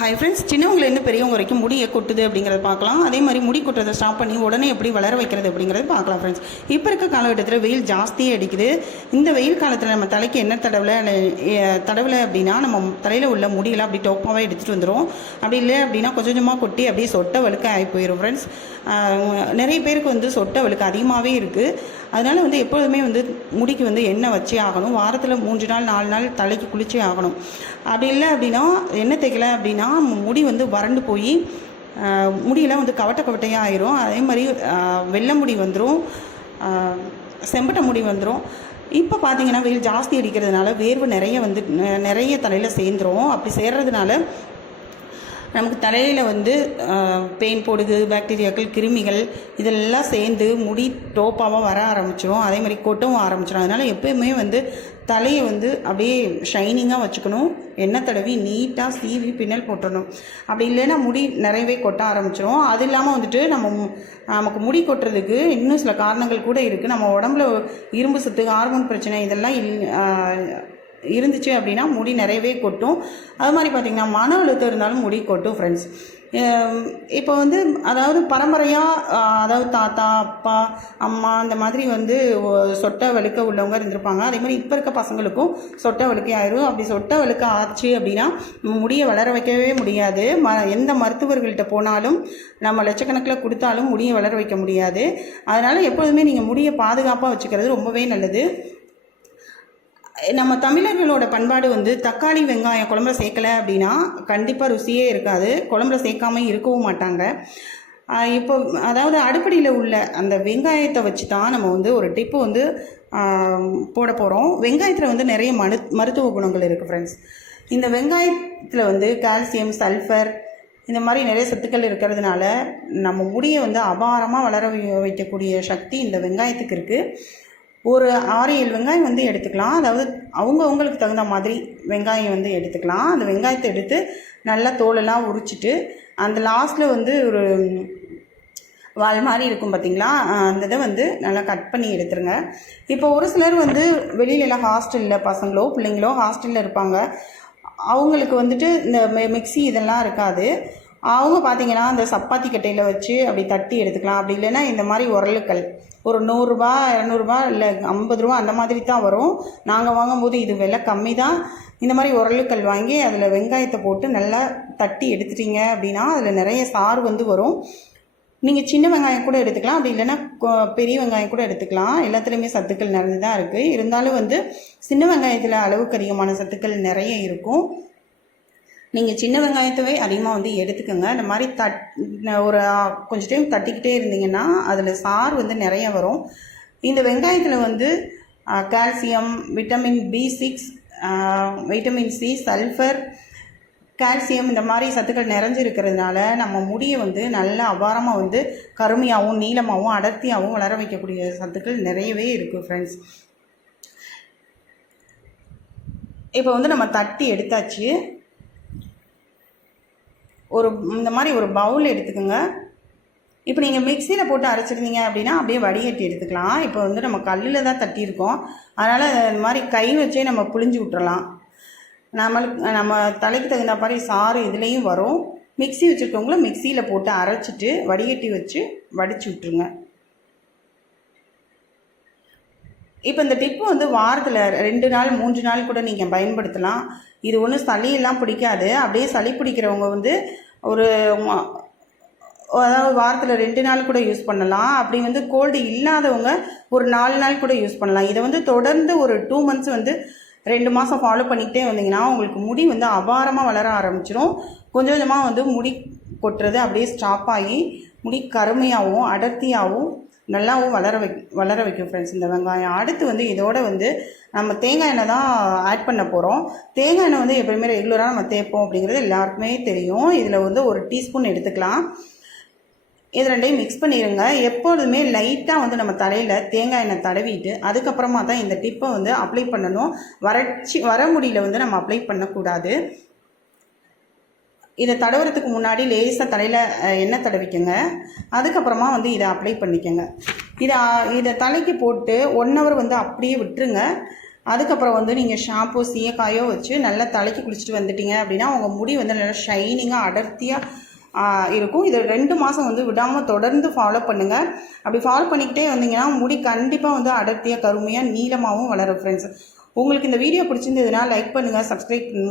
Hi friends சின்னவங்கலேருந்து பெரியவங்க வரைக்கும் முடியை கொட்டுது அப்படிங்கிறத பார்க்கலாம். அதே மாதிரி முடி கொட்டுறதை ஸ்டாப் பண்ணி உடனே எப்படி வளர வைக்கிறது அப்படிங்கிறத பார்க்கலாம் ஃப்ரெண்ட்ஸ் இப்போ இருக்க காலகட்டத்தில் வெயில் ஜாஸ்தியே அடிக்குது. இந்த வெயில் காலத்தில் நம்ம தலைக்கு என்ன தடவை தடவலை அப்படின்னா நம்ம தலையில் உள்ள முடியெல்லாம் அப்படி டோப்பாகவே எடுத்துகிட்டு வந்துடும் அப்படி இல்லை அப்படின்னா கொஞ்சம் கொஞ்சமாக கொட்டி அப்படியே சொட்டை வழுக்க ஆகி போயிடும் ஃப்ரெண்ட்ஸ் நிறைய பேருக்கு வந்து சொட்டை வழுக்க அதிகமாகவே இருக்குது அதனால் வந்து எப்பொழுதுமே வந்து முடிக்கு வந்து எண்ணெய் வச்சே ஆகணும். வாரத்தில் மூன்று நாள் நாலு நாள் தலைக்கு குளிச்சே ஆகணும். அப்படி இல்லை அப்படின்னா எண்ணெய் தேய்க்கல அப்படின்னா முடி வந்து வறண்டு போய் முடியெல்லாம் வந்து கவட்ட கவட்டையாக ஆயிரும். அதே மாதிரி வெள்ளை முடி வந்துடும் செம்பட்டை முடி வந்துடும் இப்போ பார்த்தீங்கன்னா வெயில் ஜாஸ்தி அடிக்கிறதுனால வேர்வை நிறைய வந்து நெ- நிறைய தலையில் சேர்ந்துரும். அப்படி சேர்றதுனால நமக்கு தலையில் வந்து பெயின் போடுது பாக்டீரியாக்கள் கிருமிகள் இதெல்லாம் சேர்ந்து முடி டோப்பாகவும் வர ஆரம்பிச்சிடும் அதே மாதிரி கொட்டவும் ஆரம்பிச்சிடும் அதனால் எப்பயுமே வந்து தலையை வந்து அப்படியே ஷைனிங்காக வச்சுக்கணும். எண்ணெய் தடவி நீட்டாக சீவி பின்னல் போட்டுடணும் அப்படி இல்லைன்னா முடி நிறையவே கொட்ட ஆரம்பிச்சிடும் அது இல்லாமல் வந்துட்டு நம்ம மு- நமக்கு முடி கொட்டுறதுக்கு இன்னும் சில காரணங்கள் கூட இருக்குது நம்ம உடம்புல இரும்பு சத்து ஹார்மோன் பிரச்சனை இதெல்லாம் இல் இருந்துச்சு அப்படின்னா முடி நிறையவே கொட்டும். அது மாதிரி பார்த்திங்கன்னா மன அழுத்தம் இருந்தாலும் முடி கொட்டும் ஃப்ரெண்ட்ஸ் இப்போ வந்து அதாவது பரம்பரையாக அதாவது தாத்தா அப்பா அம்மா அந்த மாதிரி வந்து சொட்டை வழுக்க உள்ளவங்க இருந்திருப்பாங்க. அதே மாதிரி இப்போ இருக்க பசங்களுக்கும் சொட்டை வழுக்க ஆயிரும். அப்படி சொட்டை வழுக்க ஆச்சு அப்படின்னா முடியை வளர வைக்கவே முடியாது. ம எந்த மருத்துவர்கள்ட்ட போனாலும் நம்ம லட்சக்கணக்கில் கொடுத்தாலும் முடியை வளர வைக்க முடியாது. அதனால் எப்பொழுதுமே நீங்கள் முடியை பாதுகாப்பாக வச்சுக்கிறது ரொம்பவே நல்லது. நம்ம தமிழர்களோட பண்பாடு வந்து தக்காளி வெங்காயம் குழம்புல சேர்க்கல அப்படின்னா கண்டிப்பாக ருசியே இருக்காது. குழம்புல சேர்க்காம இருக்கவும் மாட்டாங்க. இப்போ அதாவது அடுப்படியில் உள்ள அந்த வெங்காயத்தை வச்சு தான் நம்ம வந்து ஒரு டிப்பு வந்து போட போகிறோம் வெங்காயத்தில் வந்து நிறைய மனு மருத்துவ குணங்கள் இருக்குது ஃப்ரெண்ட்ஸ் இந்த வெங்காயத்தில் வந்து கால்சியம் சல்ஃபர் இந்த மாதிரி நிறைய சத்துக்கள் இருக்கிறதுனால நம்ம முடியை வந்து அபாரமாக வளர வைக்கக்கூடிய சக்தி இந்த வெங்காயத்துக்கு இருக்குது ஒரு ஆறு ஏழு வெங்காயம் வந்து எடுத்துக்கலாம். அதாவது அவங்கவுங்களுக்கு தகுந்த மாதிரி வெங்காயம் வந்து எடுத்துக்கலாம். அந்த வெங்காயத்தை எடுத்து நல்லா தோலெல்லாம் உரிச்சிட்டு அந்த லாஸ்ட்டில் வந்து ஒரு வால் மாதிரி இருக்கும் பார்த்தீங்களா அந்த இதை வந்து நல்லா கட் பண்ணி எடுத்துருங்க. இப்போ ஒரு சிலர் வந்து வெளியிலலாம் ஹாஸ்டலில் பசங்களோ பிள்ளைங்களோ ஹாஸ்டலில் இருப்பாங்க. அவங்களுக்கு வந்துட்டு இந்த மிக்சி மிக்ஸி இதெல்லாம் இருக்காது. அவங்க பார்த்தீங்கன்னா அந்த சப்பாத்தி கட்டையில் வச்சு அப்படி தட்டி எடுத்துக்கலாம். அப்படி இல்லைன்னா இந்த மாதிரி உரலுக்கல். ஒரு நூறுரூபா இரநூறுபா இல்லை ஐம்பது ரூபா அந்த மாதிரி தான் வரும். நாங்கள் வாங்கும்போது இது விலை கம்மி தான். இந்த மாதிரி உரலுக்கல் வாங்கி அதில் வெங்காயத்தை போட்டு நல்லா தட்டி எடுத்துட்டீங்க அப்படின்னா அதில் நிறைய சாறு வந்து வரும். நீங்கள் சின்ன வெங்காயம் கூட எடுத்துக்கலாம். அப்படி இல்லைன்னா பெரிய வெங்காயம் கூட எடுத்துக்கலாம். எல்லாத்துலேயுமே சத்துக்கள் நிறைஞ்சு தான் இருக்குது இருந்தாலும் வந்து சின்ன வெங்காயத்தில் அளவுக்கு அதிகமான சத்துக்கள் நிறைய இருக்கும். நீங்கள் சின்ன வெங்காயத்தவே அதிகமாக வந்து எடுத்துக்கோங்க. இந்த மாதிரி தட் ஒரு கொஞ்சம் டைம் தட்டிக்கிட்டே இருந்தீங்கன்னா அதில் சாறு வந்து நிறைய வரும். இந்த வெங்காயத்தில் வந்து calcium vitamin B six vitamin C sulphur calcium இந்த மாதிரி சத்துக்கள் நிறைஞ்சிருக்கிறதுனால நம்ம முடியை வந்து நல்ல அபாரமாக வந்து கருமையாகவும் நீளமாகவும் அடர்த்தியாகவும் வளர வைக்கக்கூடிய சத்துக்கள் நிறையவே இருக்குது ஃப்ரெண்ட்ஸ் இப்போ வந்து நம்ம தட்டி எடுத்தாச்சு. ஒரு இந்த மாதிரி ஒரு பவுல் எடுத்துக்கோங்க. இப்போ நீங்கள் மிக்சியில் போட்டு அரைச்சிருந்தீங்க அப்படின்னா அப்படியே வடிகட்டி எடுத்துக்கலாம். இப்போ வந்து நம்ம கல்லில் தான் தட்டியிருக்கோம். அதனால் இந்த மாதிரி கை வச்சே நம்ம புளிஞ்சு விட்டுறலாம். நம்மளுக்கு நம்ம தலைக்கு தகுந்த மாதிரி சாறு இதுலேயும் வரும். மிக்ஸி வச்சுருக்கவங்களும் மிக்சியில் போட்டு அரைச்சிட்டு வடிகட்டி வச்சு வடிச்சு விட்ருங்க இப்போ இந்த டிப்பு வந்து வாரத்தில் ரெண்டு நாள் மூன்று நாள் கூட நீங்கள் பயன்படுத்தலாம். இது ஒன்றும் சளியெல்லாம் பிடிக்காது. அப்படியே சளி பிடிக்கிறவங்க வந்து ஒரு அதாவது வாரத்தில் ரெண்டு நாள் கூட யூஸ் பண்ணலாம். அப்படி வந்து கோல்டு இல்லாதவங்க ஒரு நாலு நாள் கூட யூஸ் பண்ணலாம். இதை வந்து தொடர்ந்து ஒரு டூ மந்த்ஸ் வந்து ரெண்டு மாதம் ஃபாலோ பண்ணிக்கிட்டே வந்தீங்கன்னா உங்களுக்கு முடி வந்து அபாரமாக வளர ஆரம்பிச்சிடும் கொஞ்சம் கொஞ்சமாக வந்து முடி கொட்டுறது அப்படியே ஸ்டாப் ஆகி முடி கருமையாகவும் அடர்த்தியாகவும் நல்லாவும் வளர வை வளர வைக்கும் ஃப்ரெண்ட்ஸ் இந்த வெங்காயம் அடுத்து வந்து இதோட வந்து நம்ம தேங்காய் எண்ணெய் தான் ஆட் பண்ண போகிறோம் தேங்காய் எண்ணெய் வந்து எப்பயுமே ரெகுலராக நம்ம தேய்ப்போம் அப்படிங்கிறது எல்லாருக்குமே தெரியும். இதில் வந்து ஒரு டீஸ்பூன் எடுத்துக்கலாம். இது ரெண்டையும் மிக்ஸ் பண்ணிடுங்க எப்பொழுதுமே லைட்டாக வந்து நம்ம தலையில் தேங்காய் எண்ணெய் தடவிட்டு அதுக்கப்புறமா தான் இந்த டிப்பை வந்து அப்ளை பண்ணணும். வறட்சி வர முடியல வந்து நம்ம அப்ளை பண்ணக்கூடாது. இதை தடவுறதுக்கு முன்னாடி லேசாக தலையில் எண்ணெய் தடவிக்கோங்க. அதுக்கப்புறமா வந்து இதை அப்ளை பண்ணிக்கோங்க. இதை இதை தலைக்கு போட்டு ஒன் ஹவர் வந்து அப்படியே விட்டுருங்க. அதுக்கப்புறம் வந்து நீங்கள் ஷாம்பு சீயக்காயோ வச்சு நல்லா தலைக்கு குளிச்சுட்டு வந்துட்டீங்க அப்படின்னா உங்கள் முடி வந்து நல்லா ஷைனிங்காக அடர்த்தியாக இருக்கும். இது ரெண்டு மாதம் வந்து விடாமல் தொடர்ந்து ஃபாலோ பண்ணுங்கள் அப்படி ஃபாலோ பண்ணிக்கிட்டே வந்தீங்கன்னா முடி கண்டிப்பாக வந்து அடர்த்தியாக கருமையாக நீளமாகவும் வளரும் ஃப்ரெண்ட்ஸ் உங்களுக்கு இந்த வீடியோ பிடிச்சிருந்ததுன்னா லைக் பண்ணுங்கள் சப்ஸ்கிரைப்